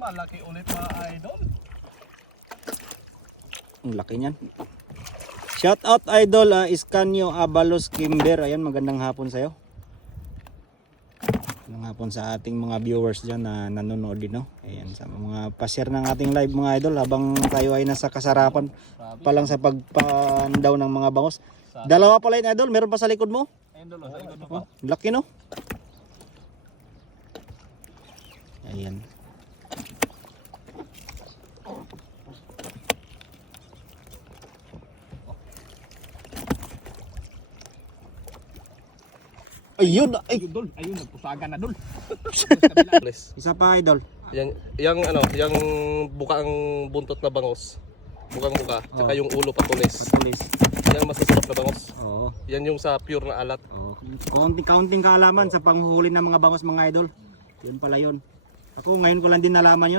Malaki ulit mga idol. Ang laki niyan. Shout out idol Iscanio Abalos Kimber. Ayan, magandang hapon sa'yo. Magandang hapon sa ating mga viewers dyan na nanonood din. No? Ayan, sa mga pa-share ng ating live mga idol habang tayo ay nasa kasarapan pa lang sa pagpandaw ng mga bangos. Dalawa pala yun idol, meron pa sa likod mo? Idol, sa likod mo pa. Laki no? Ayan. Ayun, ay. Idol, ayun, nagpusagan na dol. Isa pa idol. Yang bukang buntot na bangos. Bukang muka, tsaka yung ulo patulis. Patulis. Yan masasarap na bangos. Oo. Yan yung sa pure na alat. Oo. Kaunting kaalaman sa panghuhuli ng mga bangos mga idol. Yun pala yun. Ako ngayon ko lang din nalaman yun.